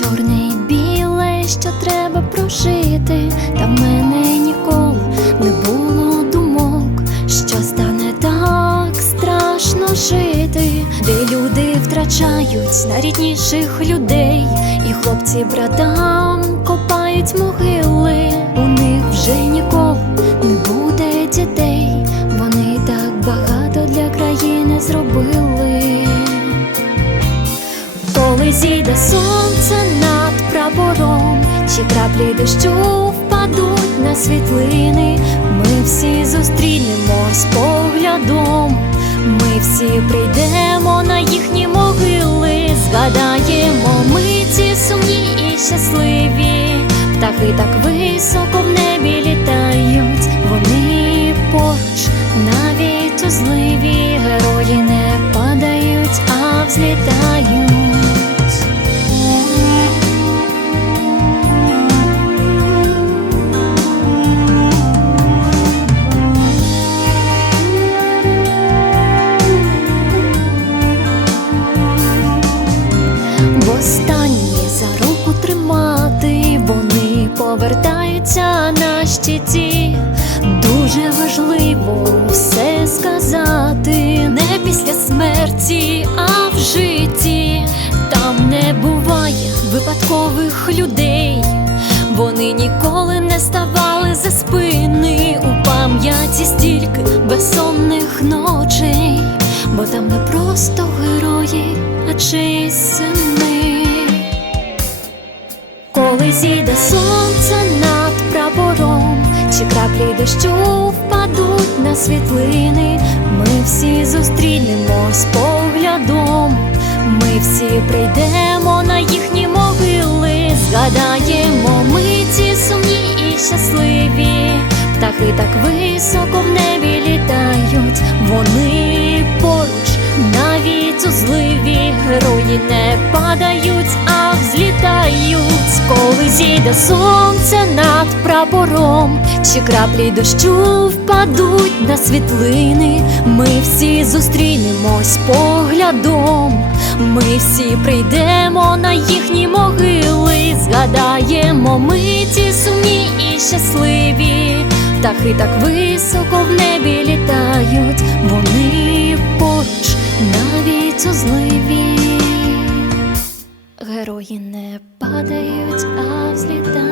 чорне і біле, що треба прожити, та в мене ніколи не було думок, що стане так страшно жити, де люди втрачають найрідніших людей, і хлопці братам копають могили. У них вже ніколи не буде дітей. Вони так багато для країни зробили. Коли зійде сонце над прапором, чи краплі дощу впадуть на світлини, ми всі зустрінемось поглядом, ми всі прийдемо на їхні могили, згадаємо ми ці сумні і щасливі, птахи так високо повертаються на щиті. Дуже важливо все сказати, не після смерті, а в житті. Там не буває випадкових людей. Вони ніколи не ставали за спини у пам'яті стільки безсонних ночей, бо там не просто герої, а чиїсь. Коли зійде сонце чи краплі дощу впадуть на світлини, ми всі зустрінемось поглядом, ми всі прийдемо на їхні могили, згадаємо ми ці сумні і щасливі, птахи так високо в небі літають, вони поруч навіть у зливі. Герої не падають, коли зійде сонце над прапором, чи краплі дощу впадуть на світлини, ми всі зустрінемось поглядом, ми всі прийдемо на їхні могили, згадаємо ми ті сумні і щасливі, птахи так високо в небі літають, вони huge arms lift down.